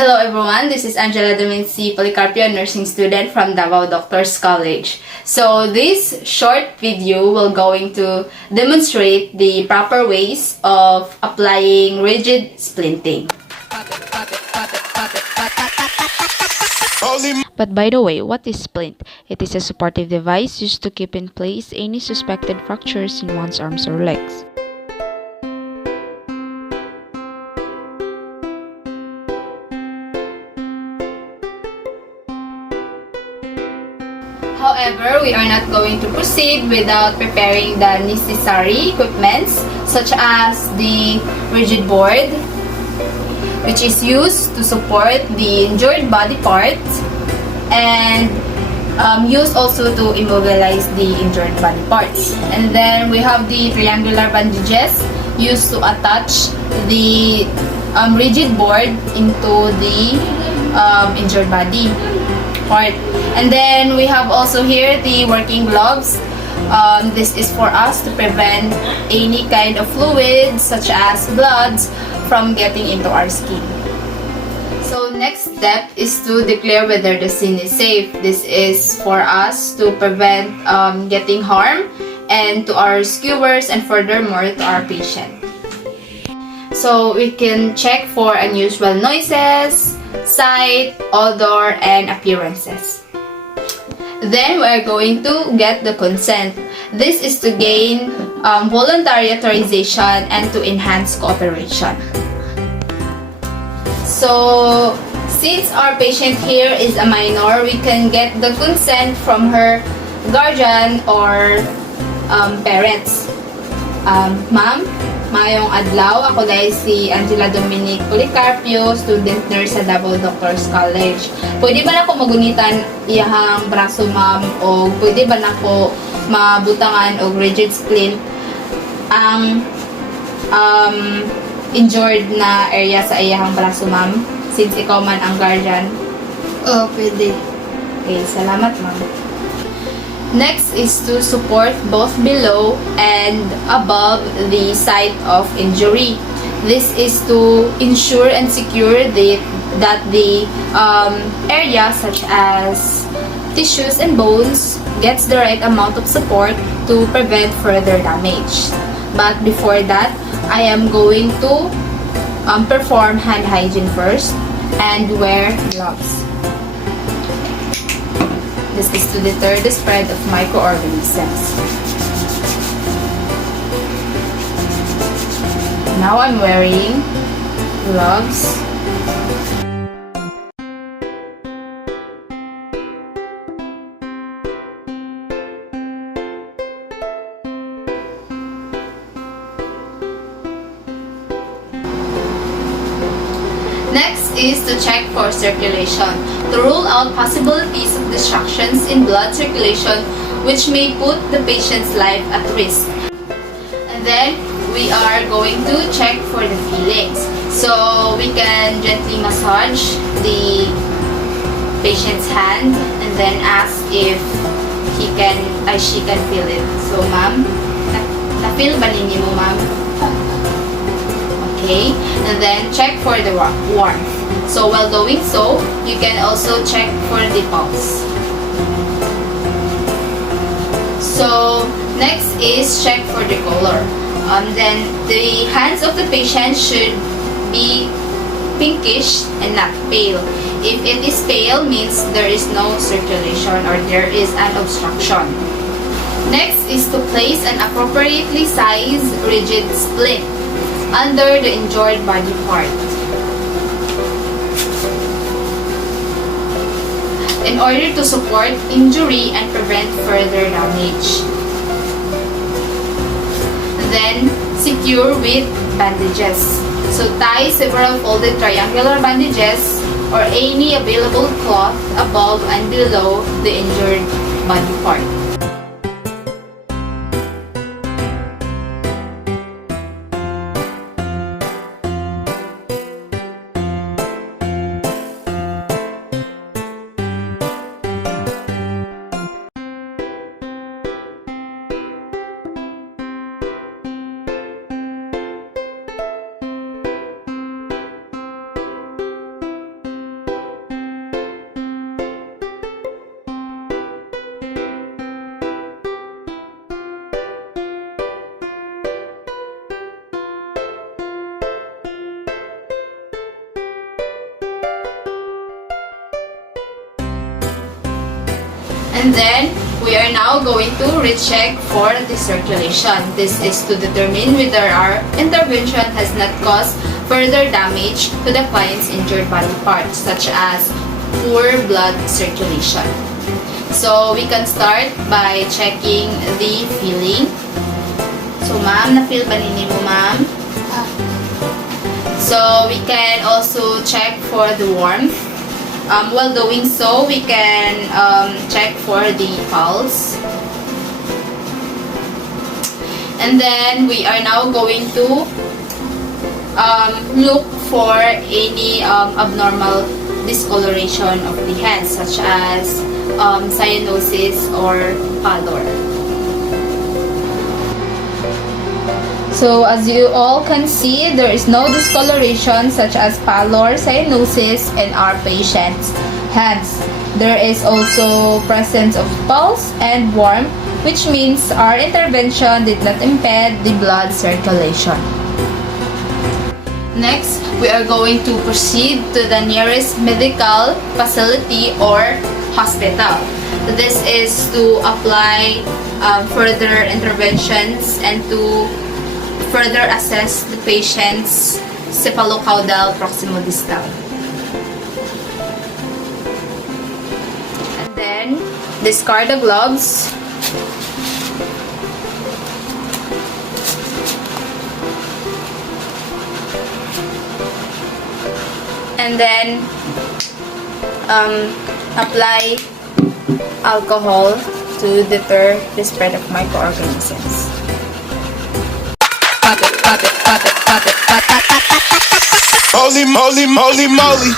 Hello everyone, this is Angela Dominci Policarpio, nursing student from Davao Doctors College. So this short video will going to demonstrate the proper ways of applying rigid splinting. But by the way, what is splint? It is a supportive device used to keep in place any suspected fractures in one's arms or legs. However, we are not going to proceed without preparing the necessary equipments such as the rigid board, which is used to support the injured body parts, and used also to immobilize the injured body parts. And then we have the triangular bandages used to attach the rigid board into the injured body part. And then we have also here the working gloves. This is for us to prevent any kind of fluids such as bloods from getting into our skin. So next step is to declare whether the scene is safe. This is for us to prevent getting harm and to our rescuers and furthermore to our patient. So we can check for unusual noises, sight, odor, and appearances. Then we are going to get the consent. This is to gain voluntary authorization and to enhance cooperation. So since our patient here is a minor, we can get the consent from her guardian or parents. Ma'am, mayong adlaw, ako dahil si Angela Dominic Policarpio, student nurse sa Davao Doctors College. Pwede ba na ako magunitan iyahang braso, ma'am, o pwede ba na ako mabutangan o rigid splint ang injured na area sa iyahang braso, ma'am, since ikaw man ang guardian? Pwede. Okay, salamat, ma'am. Next is to support both below and above the site of injury. This is to ensure and secure that the area such as tissues and bones gets the right amount of support to prevent further damage. But before that, I am going to perform hand hygiene first and wear gloves. This is to deter the spread of microorganisms. Now I'm wearing gloves. Next is to check for circulation, to rule out possibilities of disruptions in blood circulation which may put the patient's life at risk. And then we are going to check for the feelings. So we can gently massage the patient's hand and then ask if she can feel it. So ma'am, na-feel ba ninyo mo, ma'am? Okay, and then check for the warmth. So while doing so, you can also check for the pulse. So next is check for the color. Then the hands of the patient should be pinkish and not pale. If it is pale, means there is no circulation or there is an obstruction. Next is to place an appropriately sized rigid splint under the injured body part. In order to support injury and prevent further damage. Then, secure with bandages. So, tie several folded triangular bandages or any available cloth above and below the injured body part. And then, we are now going to recheck for the circulation. This is to determine whether our intervention has not caused further damage to the client's injured body parts, such as poor blood circulation. So, we can start by checking the feeling. So, ma'am, na-feel ba ninyo mo, ma'am? So, we can also check for the warmth. While doing so, we can check for the pulse. And then, we are now going to look for any abnormal discoloration of the hands, such as cyanosis or pallor. So, as you all can see, there is no discoloration such as pallor, cyanosis in our patient's hands. There is also presence of pulse and warmth, which means our intervention did not impede the blood circulation. Next, we are going to proceed to the nearest medical facility or hospital. This is to apply further interventions and to further assess the patient's cephalocaudal proximodistal. And then, discard the gloves. And then, apply alcohol to deter the spread of microorganisms. Holy moly, moly, moly.